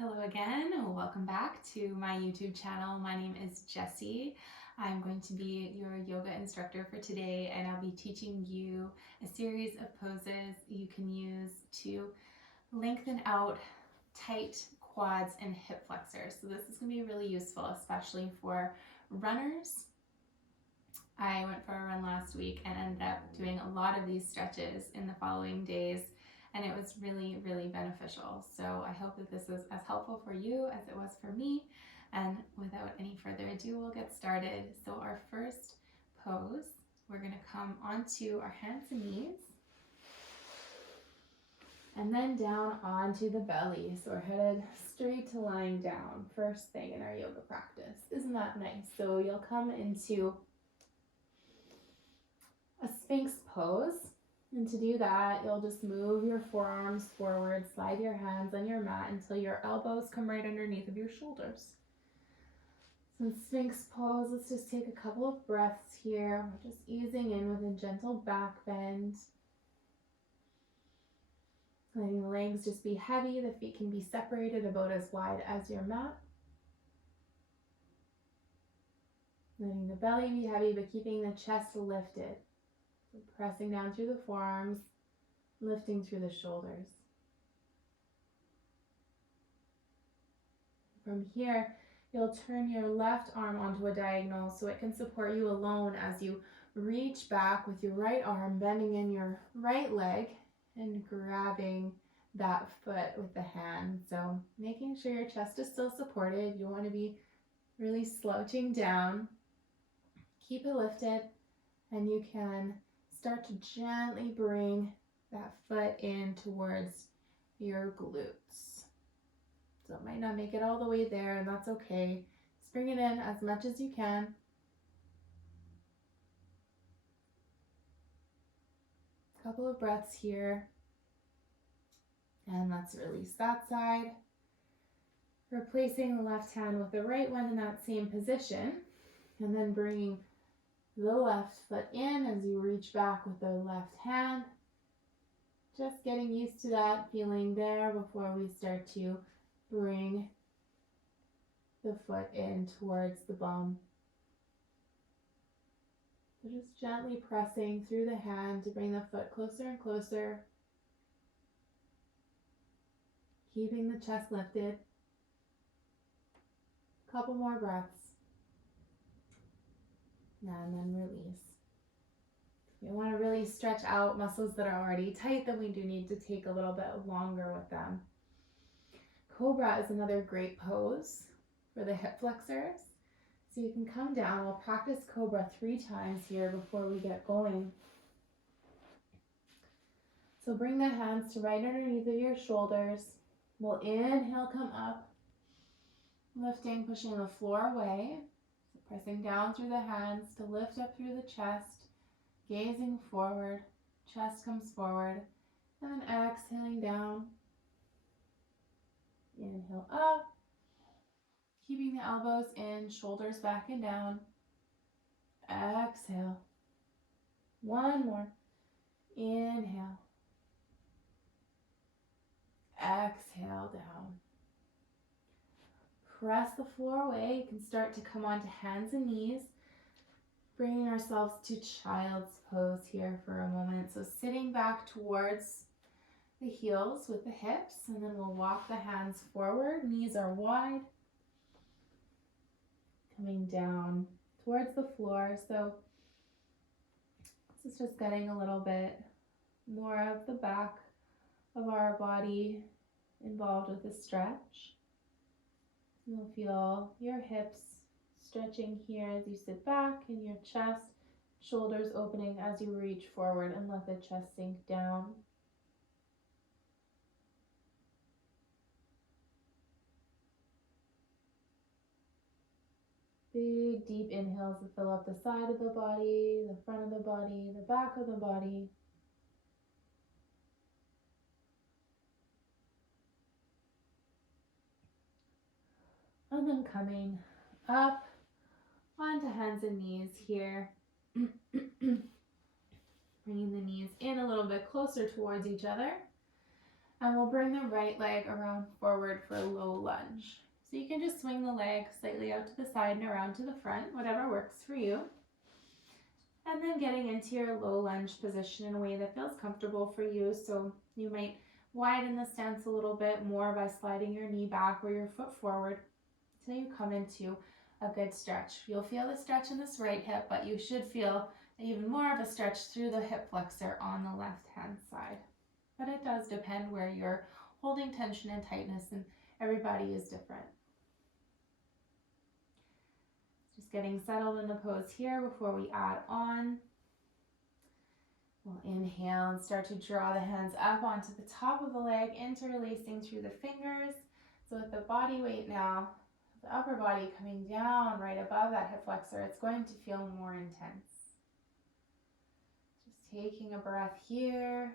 Hello again, welcome back to my YouTube channel. My name is Jessie. I'm going to be your yoga instructor for today, and I'll be teaching you a series of poses you can use to lengthen out tight quads and hip flexors. So this is going to be really useful, especially for runners. I went for a run last week and ended up doing a lot of these stretches in the following days, and it was really, really beneficial. So I hope that this was as helpful for you as it was for me. And without any further ado, we'll get started. So our first pose, we're going to come onto our hands and knees and then down onto the belly. So we're headed straight to lying down first thing in our yoga practice. Isn't that nice? So you'll come into a Sphinx pose. And to do that, you'll just move your forearms forward, slide your hands on your mat until your elbows come right underneath of your shoulders. So in Sphinx pose, let's just take a couple of breaths here. We're just easing in with a gentle back bend. Letting the legs just be heavy. The feet can be separated about as wide as your mat. Letting the belly be heavy, but keeping the chest lifted. So pressing down through the forearms, lifting through the shoulders. From here, you'll turn your left arm onto a diagonal so it can support you alone as you reach back with your right arm, bending in your right leg and grabbing that foot with the hand. So making sure your chest is still supported. You want to be really slouching down. Keep it lifted, and you can start to gently bring that foot in towards your glutes. So it might not make it all the way there, and that's okay. Just bring it in as much as you can. A couple of breaths here. And let's release that side. Replacing the left hand with the right one in that same position. And then bringing the left foot in as you reach back with the left hand. Just getting used to that feeling there before we start to bring the foot in towards the bum. So just gently pressing through the hand to bring the foot closer and closer. Keeping the chest lifted. Couple more breaths. And then release. If you want to really stretch out muscles that are already tight, then we do need to take a little bit longer with them. Cobra is another great pose for the hip flexors. So you can come down. We'll practice Cobra 3 times here before we get going. So bring the hands to right underneath of your shoulders. We'll inhale, come up, lifting, pushing the floor away. So pressing down through the hands to lift up through the chest, gazing forward, chest comes forward, and then exhaling down. Inhale up, keeping the elbows in, shoulders back and down. Exhale. One more. Inhale. Exhale down. Press the floor away. You can start to come onto hands and knees, bringing ourselves to child's pose here for a moment. So sitting back towards the heels with the hips, and then we'll walk the hands forward. Knees are wide. Coming down towards the floor. So this is just getting a little bit more of the back of our body involved with the stretch. You'll feel your hips stretching here as you sit back, and your chest, shoulders opening as you reach forward and let the chest sink down. Big, deep inhales to fill up the side of the body, the front of the body, the back of the body. And then coming up onto hands and knees here. Bringing the knees in a little bit closer towards each other. And we'll bring the right leg around forward for a low lunge. So you can just swing the leg slightly out to the side and around to the front, whatever works for you. And then getting into your low lunge position in a way that feels comfortable for you. So you might widen the stance a little bit more by sliding your knee back or your foot forward until you come into a good stretch. You'll feel the stretch in this right hip, but you should feel even more of a stretch through the hip flexor on the left hand side. But it does depend where you're holding tension and tightness, and everybody is different. Just getting settled in the pose here before we add on. We'll inhale and start to draw the hands up onto the top of the leg, interlacing through the fingers. So with the body weight now, the upper body coming down right above that hip flexor, it's going to feel more intense. Just taking a breath here.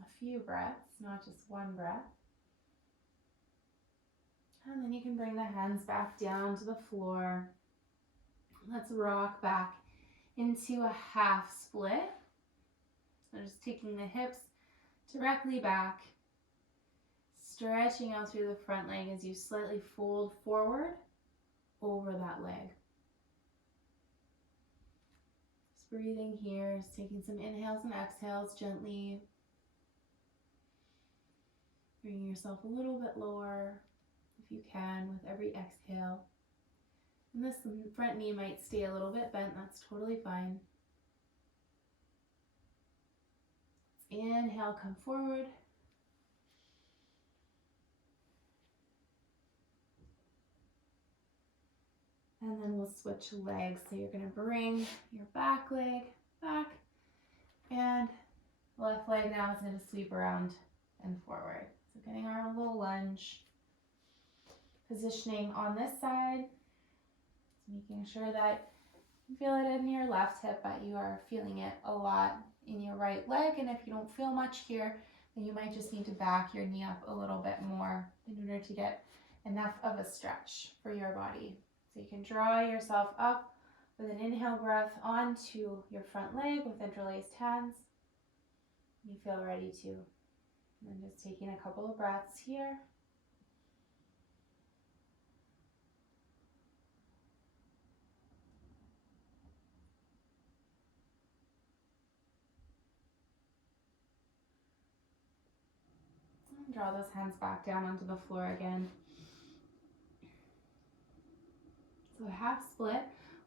A few breaths, not just one breath. And then you can bring the hands back down to the floor. Let's rock back into a half split. So just taking the hips directly back, stretching out through the front leg as you slightly fold forward over that leg. Just breathing here, just taking some inhales and exhales gently. Bringing yourself a little bit lower if you can with every exhale. And this front knee might stay a little bit bent, that's totally fine. Inhale, come forward. And then we'll switch legs. So you're going to bring your back leg back, and left leg now is going to sweep around and forward. So getting our low lunge. Positioning on this side, making sure that you feel it in your left hip, but you are feeling it a lot in your right leg. And if you don't feel much here, then you might just need to back your knee up a little bit more in order to get enough of a stretch for your body. So you can draw yourself up with an inhale breath onto your front leg with interlaced hands. You feel ready to. And then just taking a couple of breaths here. Draw those hands back down onto the floor again. So half split,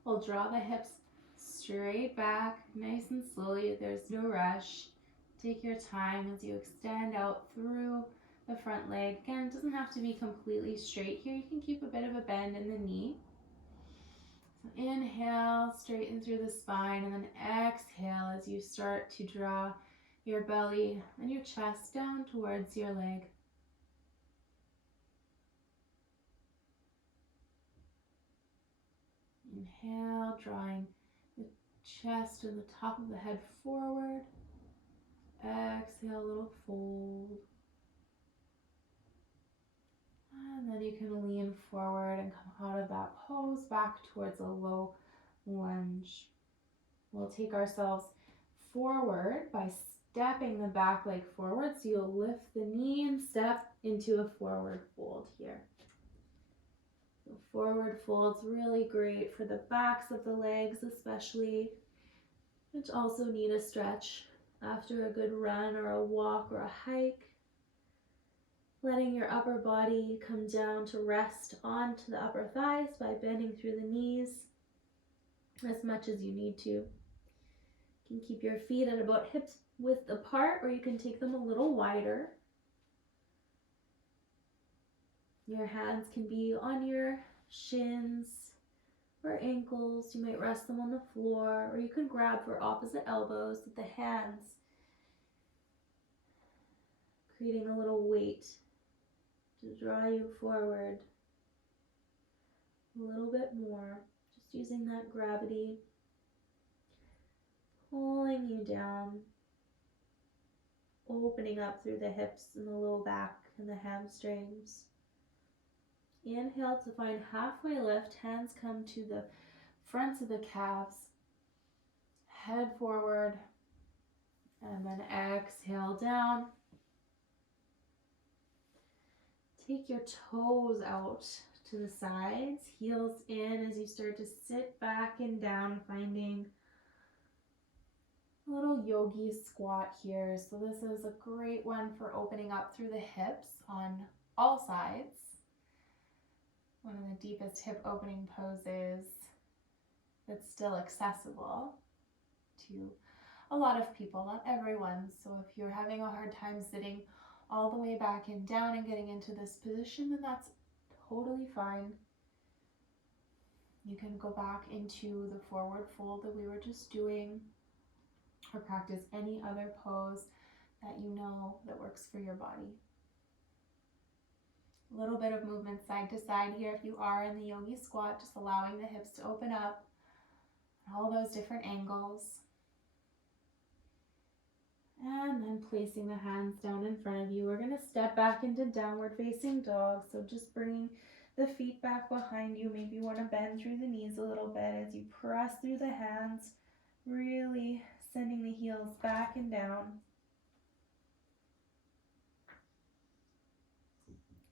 we'll draw the hips straight back, nice and slowly. There's no rush. Take your time as you extend out through the front leg. Again, it doesn't have to be completely straight here. You can keep a bit of a bend in the knee. So inhale, straighten through the spine, and then exhale as you start to draw your belly and your chest down towards your leg. Inhale, drawing the chest and the top of the head forward. Exhale, a little fold. And then you can lean forward and come out of that pose back towards a low lunge. We'll take ourselves forward by stepping the back leg forward. So you'll lift the knee and step into a forward fold here. So forward fold's really great for the backs of the legs especially, which also need a stretch after a good run or a walk or a hike. Letting your upper body come down to rest onto the upper thighs by bending through the knees as much as you need to. You can keep your feet at about hip width apart, or you can take them a little wider. Your hands can be on your shins or ankles. You might rest them on the floor, or you can grab for opposite elbows with the hands, creating a little weight to draw you forward a little bit more. Just using that gravity, pulling you down, opening up through the hips and the low back and the hamstrings. Inhale to find halfway lift. Hands come to the fronts of the calves. head forward, and then exhale down. Take your toes out to the sides, heels in as you start to sit back and down, finding a little yogi squat here. So this is a great one for opening up through the hips on all sides. One of the deepest hip opening poses that's still accessible to a lot of people, not everyone. So if you're having a hard time sitting all the way back and down and getting into this position, then that's totally fine. You can go back into the forward fold that we were just doing, or practice any other pose that you know that works for your body. A little bit of movement side to side here if you are in the yogi squat, just allowing the hips to open up, all those different angles. And then placing the hands down in front of you. We're going to step back into downward facing dog. So just bringing the feet back behind you. Maybe you want to bend through the knees a little bit as you press through the hands, really sending the heels back and down.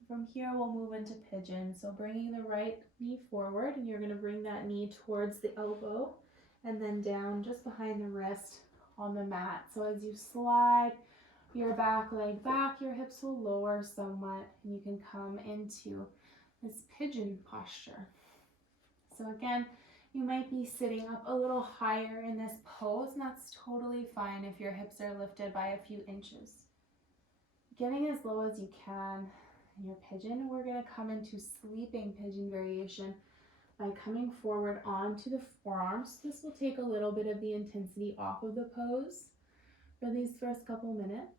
From here, we'll move into pigeon. So bringing the right knee forward, and you're going to bring that knee towards the elbow and then down just behind the wrist on the mat. So as you slide your back leg back, your hips will lower somewhat, and you can come into this pigeon posture. So again, you might be sitting up a little higher in this pose, and that's totally fine if your hips are lifted by a few inches. Getting as low as you can in your pigeon. We're going to come into sleeping pigeon variation by coming forward onto the forearms. This will take a little bit of the intensity off of the pose for these first couple minutes.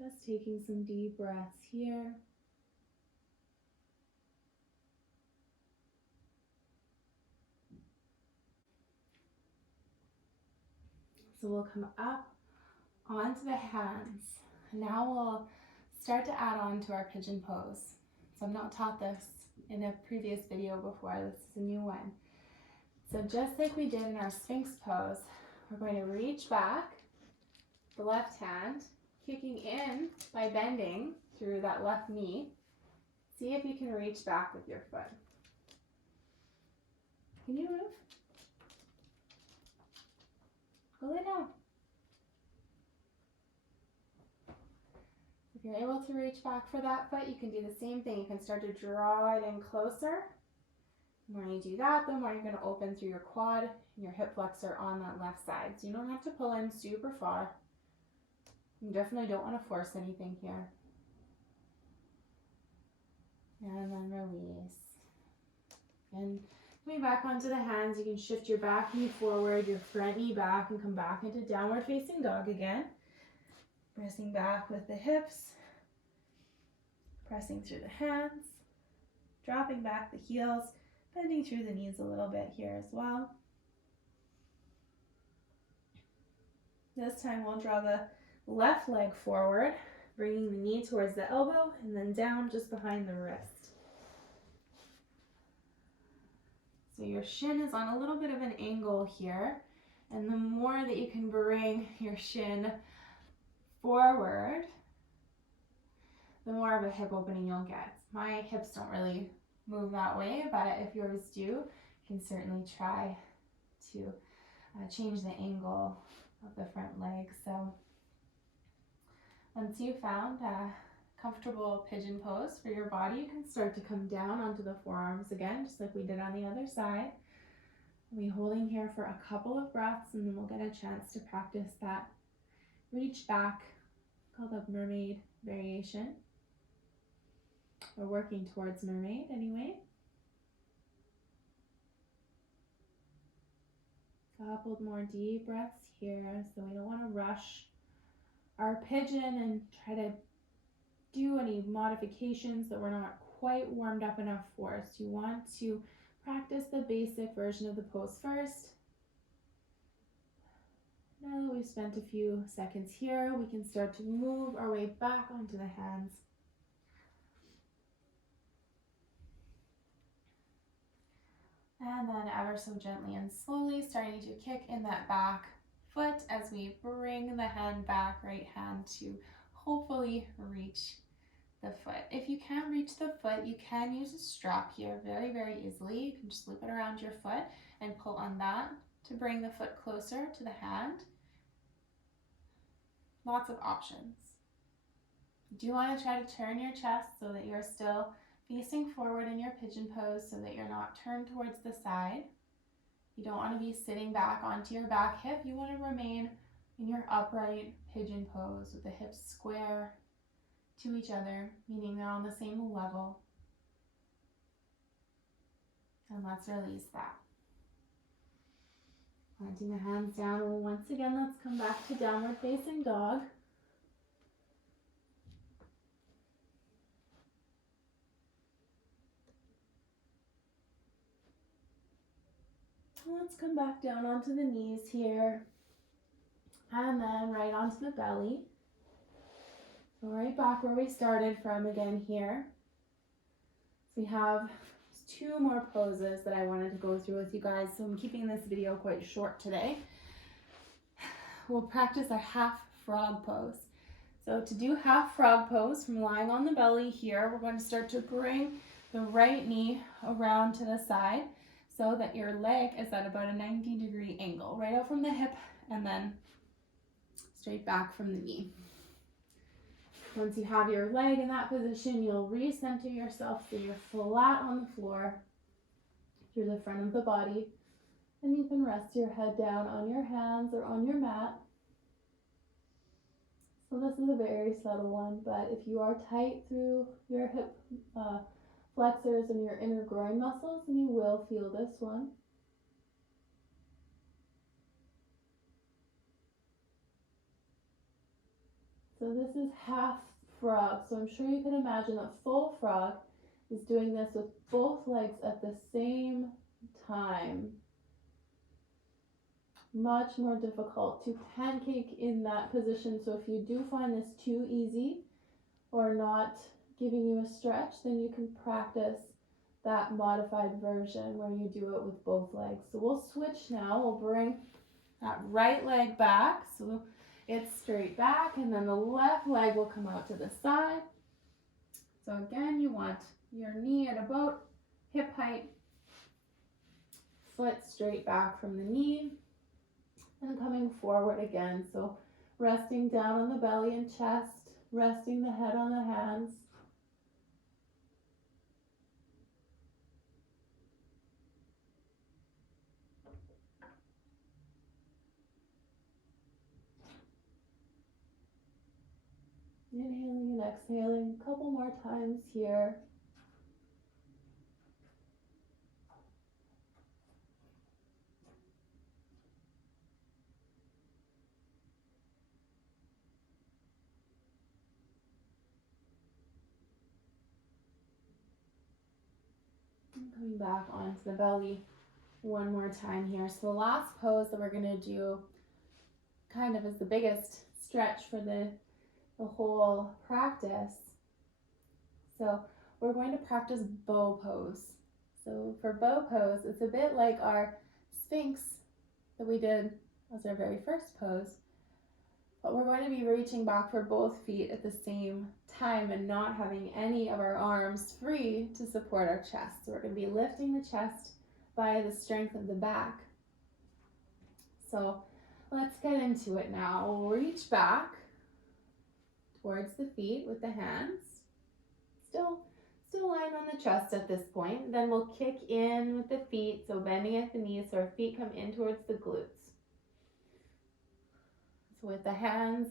Just taking some deep breaths here. So we'll come up onto the hands. Now we'll start to add on to our pigeon pose. So I've not taught this in a previous video before. This is a new one. So just like we did in our Sphinx pose, we're going to reach back, the left hand, kicking in by bending through that left knee. See if you can reach back with your foot. Can you move? Go lay down. If you're able to reach back for that foot, you can do the same thing. You can start to draw it in closer. The more you do that, the more you're going to open through your quad and your hip flexor on that left side. So you don't have to pull in super far. You definitely don't want to force anything here. And then release. And coming back onto the hands, you can shift your back knee forward, your front knee back, and come back into downward facing dog again. Pressing back with the hips, pressing through the hands, dropping back the heels, bending through the knees a little bit here as well. This time we'll draw the left leg forward, bringing the knee towards the elbow and then down just behind the wrist. So your shin is on a little bit of an angle here, and the more that you can bring your shin forward, the more of a hip opening you'll get. My hips don't really move that way, but if yours do, you can certainly try to change the angle of the front leg. So once you've found a comfortable pigeon pose for your body, you can start to come down onto the forearms again, just like we did on the other side. We'll be holding here for a couple of breaths, and then we'll get a chance to practice that reach back, called the mermaid variation. We're working towards mermaid anyway. Couple more deep breaths here, so we don't want to rush our pigeon and try to do any modifications that we're not quite warmed up enough for. So you want to practice the basic version of the pose first. Now that we've spent a few seconds here, we can start to move our way back onto the hands. And then ever so gently and slowly starting to kick in that back foot as we bring the hand back, right hand to hopefully reach the foot. If you can't reach the foot, you can use a strap here very, very easily. You can just loop it around your foot and pull on that to bring the foot closer to the hand. Lots of options. You do want to try to turn your chest so that you're still facing forward in your pigeon pose so that you're not turned towards the side. You don't want to be sitting back onto your back hip. You want to remain in your upright pigeon pose with the hips square to each other, meaning they're on the same level. And let's release that. Planting the hands down, and once again, let's come back to downward facing dog. Let's come back down onto the knees here, and then right onto the belly. So right back where we started from again here. So we have 2 more poses that I wanted to go through with you guys, so I'm keeping this video quite short today. We'll practice our half frog pose. So to do half frog pose from lying on the belly here, we're going to start to bring the right knee around to the side so that your leg is at about a 90-degree angle, right out from the hip and then straight back from the knee. Once you have your leg in that position, you'll recenter yourself so you're flat on the floor through the front of the body. And you can rest your head down on your hands or on your mat. So this is a very subtle one, but if you are tight through your hip flexors and your inner groin muscles, then you will feel this one. So this is half frog. So I'm sure you can imagine that full frog is doing this with both legs at the same time. Much more difficult to pancake in that position. So if you do find this too easy or not giving you a stretch, then you can practice that modified version where you do it with both legs. So we'll switch now. We'll bring that right leg back. So it's straight back, and then the left leg will come out to the side. So again, you want your knee at about hip height, foot straight back from the knee, and coming forward again. So resting down on the belly and chest, resting the head on the hands. Inhaling and exhaling a couple more times here. And coming back onto the belly one more time here. So the last pose that we're going to do kind of is the biggest stretch for the whole practice. So we're going to practice bow pose. So for bow pose, it's a bit like our Sphinx that we did as our very first pose, but we're going to be reaching back for both feet at the same time and not having any of our arms free to support our chest. So we're going to be lifting the chest by the strength of the back. So let's get into it now. We'll reach back towards the feet with the hands. Still lying on the chest at this point. Then we'll kick in with the feet, so bending at the knees so our feet come in towards the glutes. So with the hands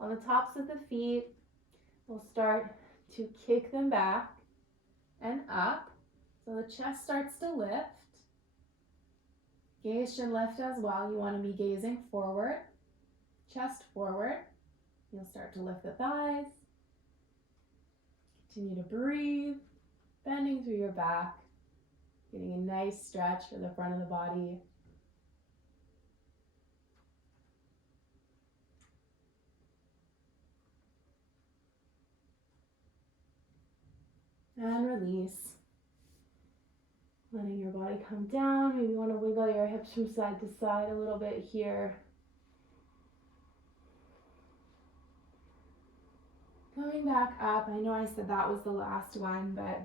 on the tops of the feet, we'll start to kick them back and up. So the chest starts to lift. Gaze should lift as well. You want to be gazing forward, chest forward. You'll start to lift the thighs. Continue to breathe, bending through your back, getting a nice stretch for the front of the body. And release. Letting your body come down. Maybe you want to wiggle your hips from side to side a little bit here. Going back up, I know I said that was the last one, but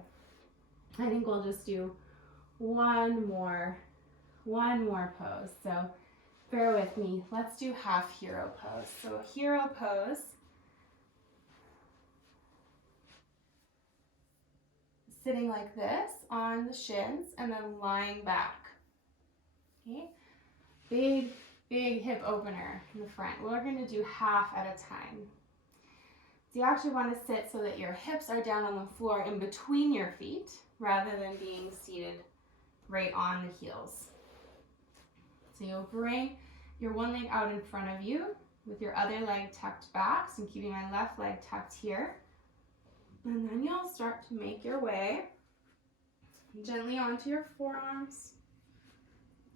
I think we'll just do one more pose. So bear with me. Let's do half hero pose. So hero pose, sitting like this on the shins and then lying back. Okay, big hip opener in the front. We're going to do half at a time. So you actually want to sit so that your hips are down on the floor in between your feet rather than being seated right on the heels. So you'll bring your one leg out in front of you with your other leg tucked back. So I'm keeping my left leg tucked here. And then you'll start to make your way gently onto your forearms.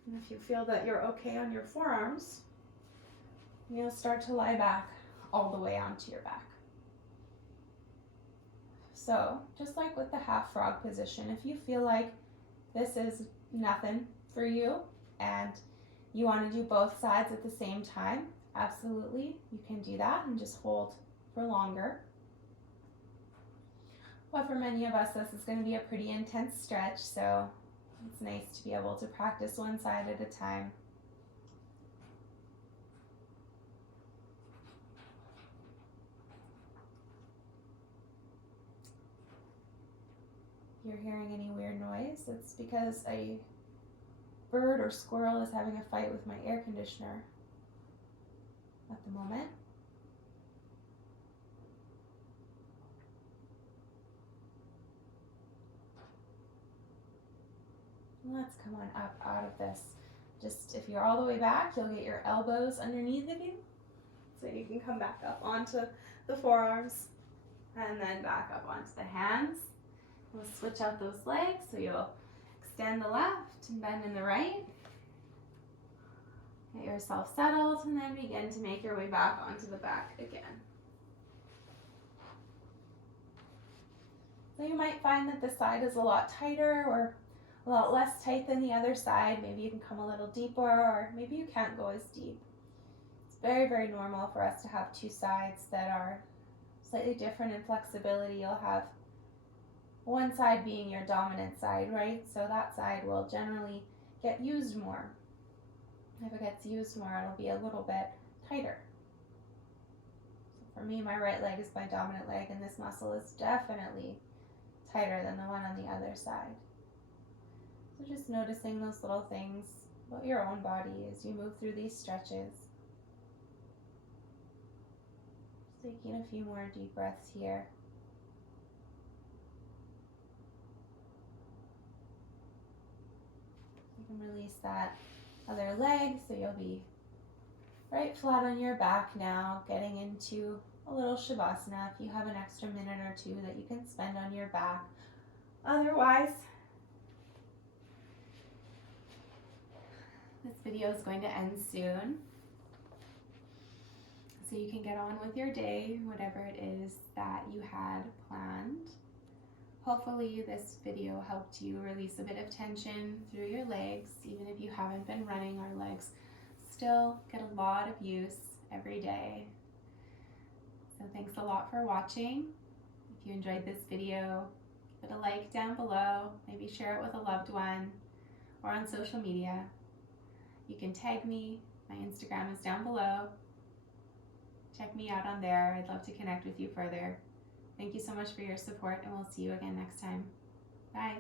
And if you feel that you're okay on your forearms, you'll start to lie back all the way onto your back. So just like with the half frog position, if you feel like this is nothing for you and you want to do both sides at the same time, absolutely, you can do that and just hold for longer. But for many of us, this is going to be a pretty intense stretch, so it's nice to be able to practice one side at a time. If you're hearing any weird noise, it's because a bird or squirrel is having a fight with my air conditioner at the moment. Let's come on up out of this. Just if you're all the way back, you'll get your elbows underneath of you. So you can come back up onto the forearms and then back up onto the hands. We'll switch out those legs. So you'll extend the left and bend in the right. Get yourself settled and then begin to make your way back onto the back again. So you might find that this side is a lot tighter or a lot less tight than the other side. Maybe you can come a little deeper, or maybe you can't go as deep. It's very normal for us to have two sides that are slightly different in flexibility. You'll have one side being your dominant side, right? So that side will generally get used more. If it gets used more, it'll be a little bit tighter. So for me, my right leg is my dominant leg, and this muscle is definitely tighter than the one on the other side. So just noticing those little things about your own body as you move through these stretches. Just taking a few more deep breaths here. You can release that other leg, so you'll be right flat on your back now, getting into a little shavasana if you have an extra minute or two that you can spend on your back. Otherwise, this video is going to end soon, so you can get on with your day, whatever it is that you had planned. Hopefully this video helped you release a bit of tension through your legs. Even if you haven't been running, our legs still get a lot of use every day. So thanks a lot for watching. If you enjoyed this video, give it a like down below, maybe share it with a loved one, or on social media. You can tag me. My Instagram is down below. Check me out on there. I'd love to connect with you further. Thank you so much for your support, and we'll see you again next time. Bye.